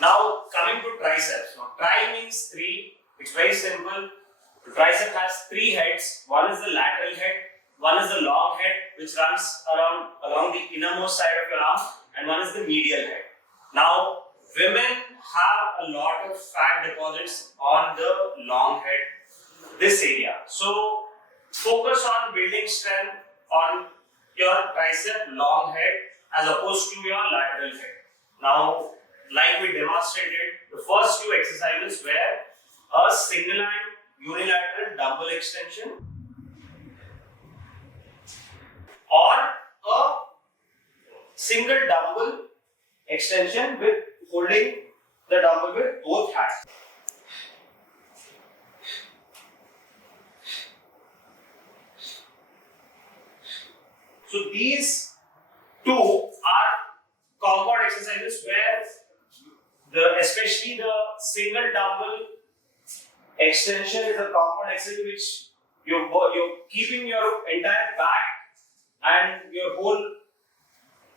Now coming to triceps. Now tri means three. It's very simple. The tricep has three heads. One is the lateral head, one is the long head which runs along the innermost side of your arm, and one is the medial head. Now women have a lot of fat deposits on the long head, this area. So focus on building strength on your tricep long head as opposed to your lateral head. Now, like we demonstrated, the first two exercises were a single hand unilateral dumbbell extension or a single dumbbell extension with holding the dumbbell with both hands. So these two are compound exercises where especially the single dumbbell extension is a compound exercise which you're keeping your entire back and your whole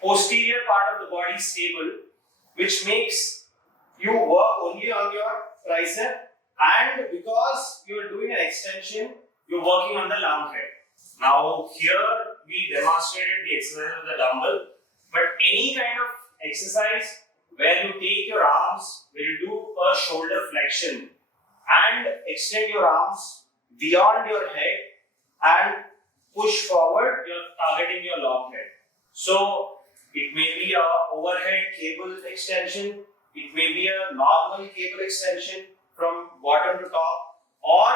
posterior part of the body stable, which makes you work only on your tricep, and because you're doing an extension, you're working on the long head. Now here we demonstrated the exercise of the dumbbell, but any kind of exercise where you take your arms, where you do a shoulder flexion and extend your arms beyond your head and push forward, you're targeting your long head. So it may be a overhead cable extension, it may be a normal cable extension from bottom to top, or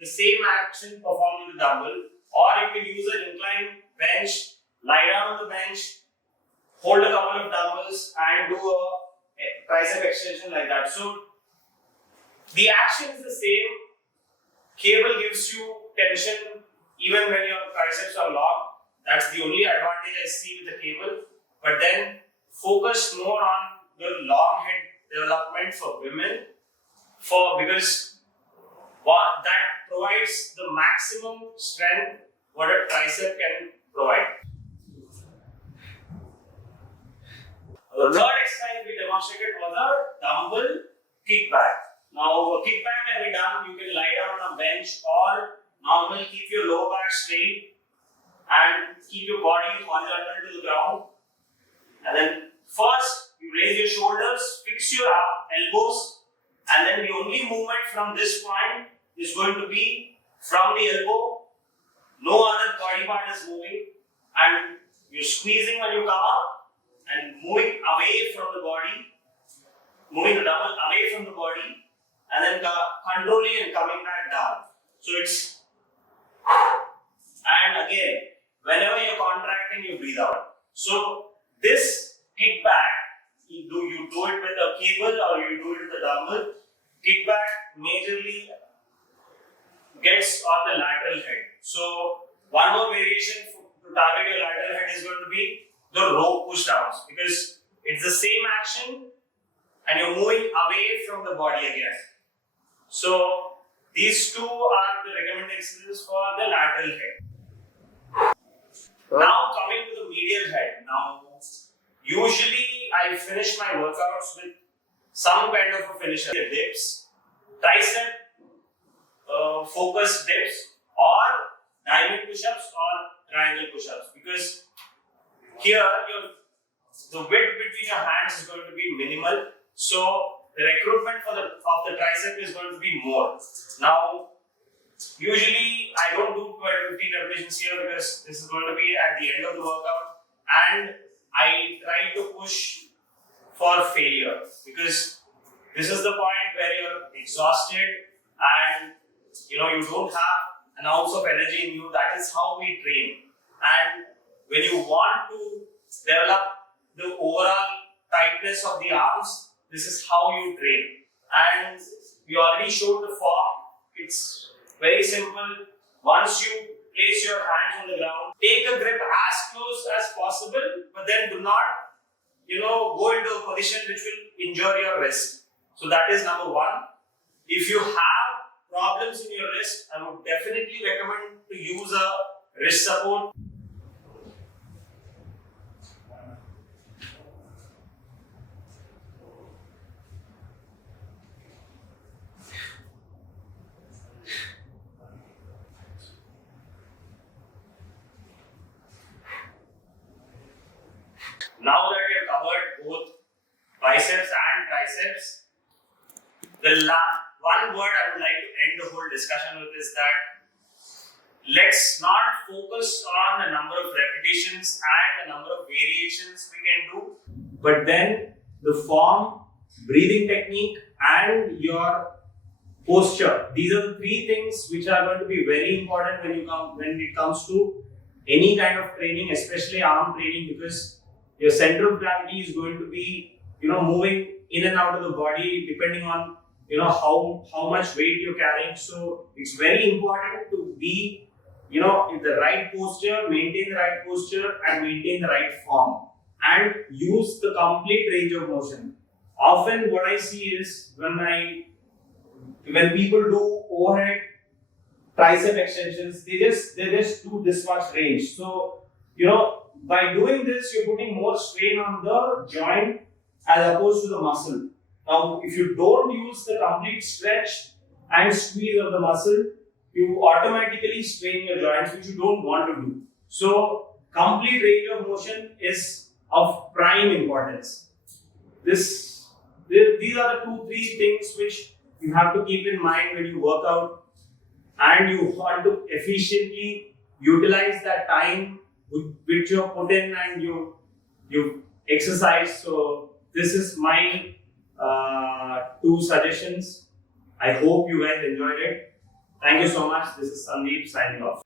the same action performed with the dumbbell, or you can use an inclined bench, lie down on the bench, hold a couple of dumbbells and do a tricep extension like that. So the action is the same. Cable gives you tension even when your triceps are long. That's the only advantage I see with the cable. But then focus more on the long head development for women, because that provides the maximum strength what a tricep can provide. The third exercise we demonstrated was a dumbbell kickback. Now, a kickback can be done, you can lie down on a bench or normally keep your lower back straight and keep your body horizontal to the ground. And then first, you raise your shoulders, fix your elbows, and then the only movement from this point is going to be from the elbow. No other body part is moving, and you're squeezing when you come up and moving away from the body, moving the dumbbell away from the body, and then controlling and coming back down. So it's, and again, whenever you're contracting, you breathe out. So this kickback, you do it with a cable or you do it with a dumbbell. Kickback majorly gets on the lateral head. So one more variation to target your lateral head is going to be the rope push downs, because it's the same action and you're moving away from the body again. So these two are the recommended exercises for the lateral head. Now coming to the medial head. Now usually I finish my workouts with some kind of a finisher. Dips, tricep focus dips, or diamond push-ups or triangle push-ups, because here the width between your hands is going to be minimal, so the recruitment of the tricep is going to be more. Now usually I don't do 12-15 repetitions here because this is going to be at the end of the workout, and I try to push for failure, because this is the point where you're exhausted and you don't have an ounce of energy in you. That is how we train. And when you want to develop the overall tightness of the arms, this is how you train. And we already showed the form. It's very simple. Once you place your hands on the ground, take a grip as close as possible, but then do not go into a position which will injure your wrist. So that is number one. If you have problems in your wrist, I would definitely recommend to use a wrist support. and triceps. One word I would like to end the whole discussion with is that let's not focus on the number of repetitions and the number of variations we can do, but then the form, breathing technique, and your posture. These are the three things which are going to be very important when it comes to any kind of training, especially arm training, because your center of gravity is going to be, moving in and out of the body depending on, how much weight you're carrying. So it's very important to be, in the right posture, maintain the right posture, and maintain the right form, and use the complete range of motion. Often, what I see is when people do overhead tricep extensions, they just do this much range. So, by doing this, you're putting more strain on the joint as opposed to the muscle. Now, if you don't use the complete stretch and squeeze of the muscle, you automatically strain your joints, which you don't want to do. So, complete range of motion is of prime importance. These are the 2-3 things which you have to keep in mind when you work out, and you want to efficiently utilize that time which you put in and you exercise. So this is my 2 suggestions. I hope you guys enjoyed it. Thank you so much. This is Sandeep signing off.